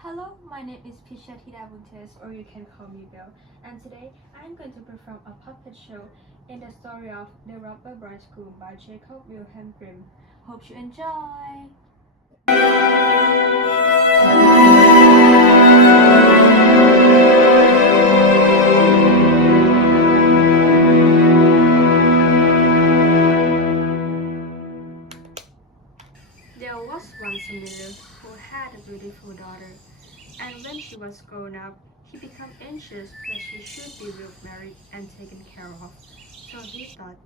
Hello, my name is Pishatida Buntes, or you can call me Bill, and today I'm going to perform a puppet show in the story of The Robber Bridegroom by Jacob Wilhelm Grimm. Hope you enjoy! There was once a miller who had a beautiful daughter, and when she was grown up, he became anxious that she should be well married and taken care of. So he thought,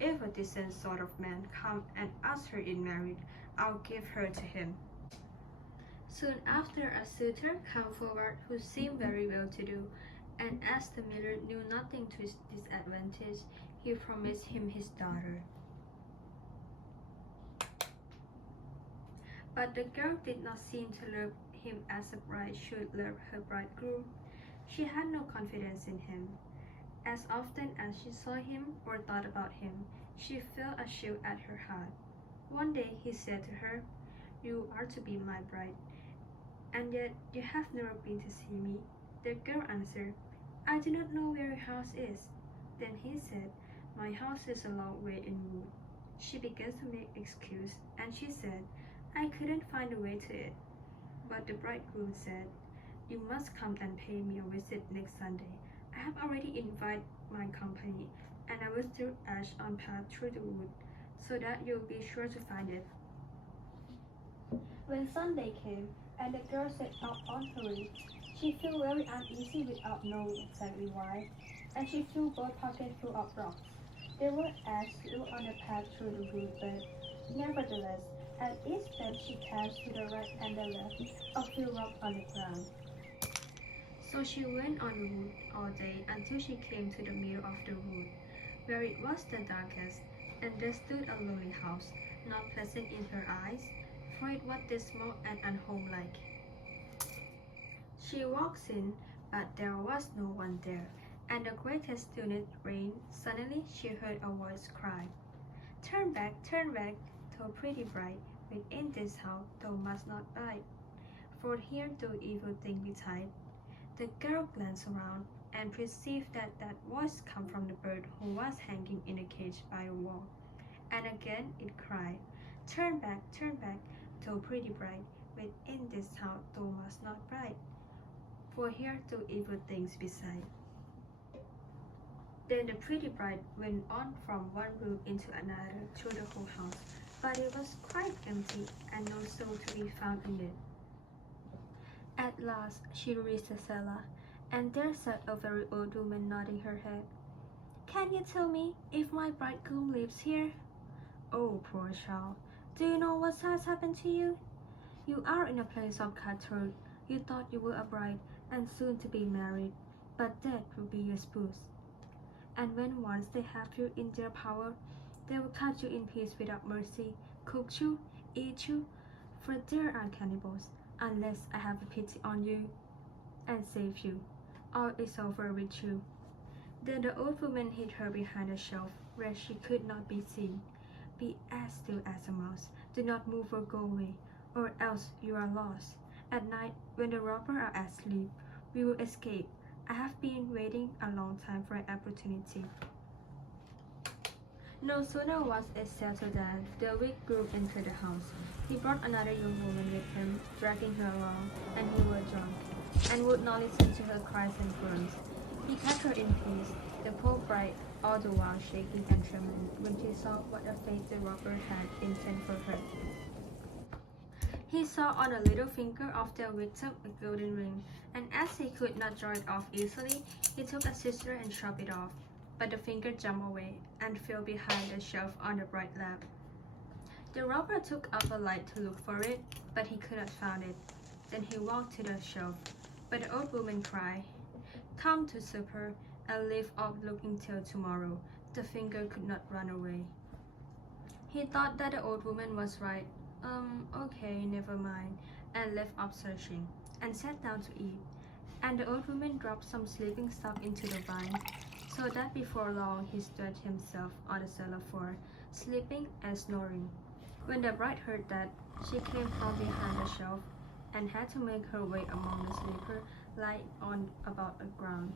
if a decent sort of man come and ask her in marriage, I'll give her to him. Soon after, a suitor came forward who seemed very well-to-do, and as the miller knew nothing to his disadvantage, he promised him his daughter. But the girl did not seem to love him as a bride should love her bridegroom. She had no confidence in him. As often as she saw him or thought about him, she felt a chill at her heart. One day he said to her, "You are to be my bride, and yet you have never been to see me." The girl answered, "I do not know where your house is." Then he said, "My house is a long way in wood." She began to make excuses, and she said, "I couldn't find a way to it." But the bridegroom said, "You must come and pay me a visit next Sunday. I have already invited my company, and I will throw ash on path through the wood, so that you'll be sure to find it." When Sunday came, and the girl set out on her way, she felt very uneasy without knowing exactly why, and she filled both pockets full of rocks. There were ash on the path through the wood, but nevertheless, at each step she passed to the right and the left, a few rocks on the ground. So she went on the wood all day until she came to the middle of the wood, where it was the darkest, and there stood a lonely house, not pleasant in her eyes, for it was dismal and unhomelike. She walked in, but there was no one there, and the greatest stillness reigned. Suddenly she heard a voice cry, turn back, thou pretty bride, within this house thou must not bide, for here do evil things betide." The girl glanced around and perceived that voice came from the bird who was hanging in a cage by a wall. And again it cried, turn back, thou pretty bride, within this house thou must not bide, for here do evil things beside." Then the pretty bride went on from one room into another through the whole house, but it was quite empty, and no soul to be found in it. At last she reached the cellar, and there sat a very old woman nodding her head. "Can you tell me if my bridegroom lives here?" "Oh, poor child, do you know what has happened to you? You are in a place of cutthroat. You thought you were a bride and soon to be married, but that will be your spouse. And when once they have you in their power, they will cut you in pieces without mercy, cook you, eat you, for they are cannibals, unless I have pity on you and save you. All is over with you." Then the old woman hid her behind a shelf where she could not be seen. "Be as still as a mouse. Do not move or go away, or else you are lost. At night, when the robbers are asleep, we will escape. I have been waiting a long time for an opportunity." No sooner was it settled than the weak groom entered the house. He brought another young woman with him, dragging her along, and he was drunk, and would not listen to her cries and groans. He cut her in pieces, the poor bride all the while shaking and trembling when she saw what a fate the robber had intended for her. He saw on the little finger of their victim a golden ring, and as he could not draw it off easily, he took a scissors and chopped it off. But the finger jumped away and fell behind the shelf on the bright lap. The robber took up a light to look for it, but he could not find it. Then he walked to the shelf, but the old woman cried, "Come to supper, and leave off looking till tomorrow." The finger could not run away. He thought that the old woman was right. Okay, never mind," and left off searching, and sat down to eat. And the old woman dropped some sleeping stuff into the vine, so that before long he stretched himself on the cellar floor, sleeping and snoring. When the bride heard that, she came from behind the shelf and had to make her way among the sleeper lying on about the ground.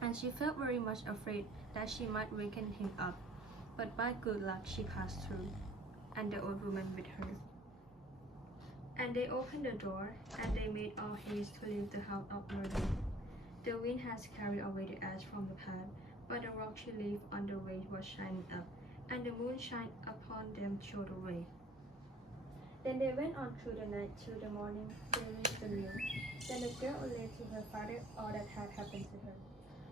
And she felt very much afraid that she might waken him up, but by good luck she passed through, and the old woman with her. And they opened the door, and they made all haste to leave the house of murder. The wind has carried away the ash from the path, but the rocky leaf on the way was shining up, and the moon shined upon them showed the way. Then they went on through the night till the morning. They reached the mill. Then the girl related to her father all that had happened to her.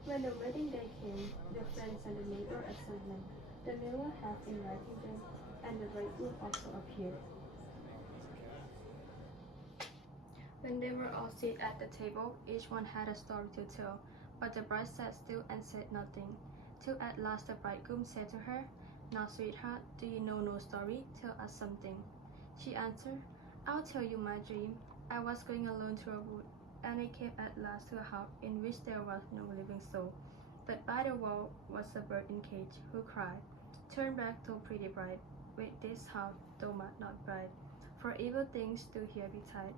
When the wedding day came, the friends and the neighbor assembled. The miller had invited them, and the bridegroom also appeared. When they were all seated at the table, each one had a story to tell, but the bride sat still and said nothing, till at last the bridegroom said to her, "Now, sweetheart, do you know no story? Tell us something." She answered, "I'll tell you my dream. I was going alone through a wood, and I came at last to a house in which there was no living soul. But by the wall was a bird in cage, who cried, 'Turn back, thou pretty bride, with this house thou must not bide, for evil things do here betide.'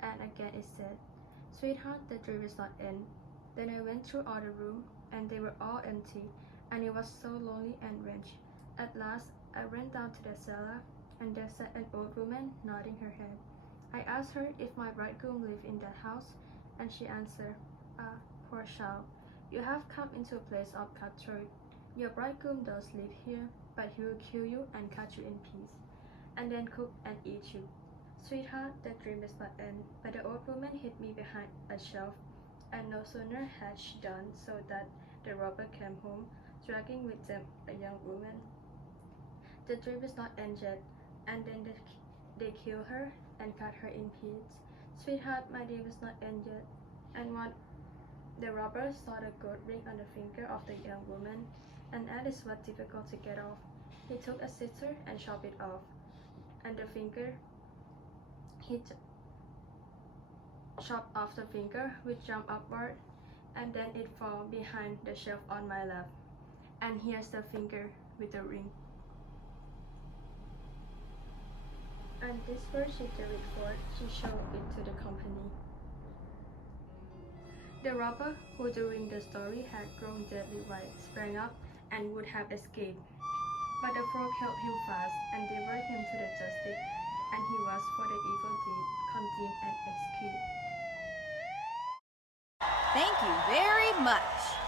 And again it said, 'Sweetheart, the dream is not end.' Then I went through all the rooms, and they were all empty, and it was so lonely and wretched. At last I went down to the cellar, and there sat an old woman nodding her head. I asked her if my bridegroom lived in that house, and she answered, 'Ah, poor child, you have come into a place of cutthroat. Your bridegroom does live here, but he will kill you and cut you in pieces, and then cook and eat you.' Sweetheart, the dream is not end, but the old woman hid me behind a shelf, and no sooner had she done so that the robber came home, dragging with them a young woman. The dream is not end yet, and then they kill her and cut her in pieces. Sweetheart, my dream is not end yet." And when the robber saw the gold ring on the finger of the young woman, and as it was difficult to get off, he took a scissors and chopped it off, and the finger he chopped off the finger, which jumped upward, and then it fell behind the shelf on my lap. And here's the finger with the ring. And this word she drew it forth, she showed it to the company. The robber, who during the story had grown deadly white, sprang up and would have escaped. But the frog held him fast and delivered him to the justice, and he was for the evil deed condemned and executed. Thank you very much.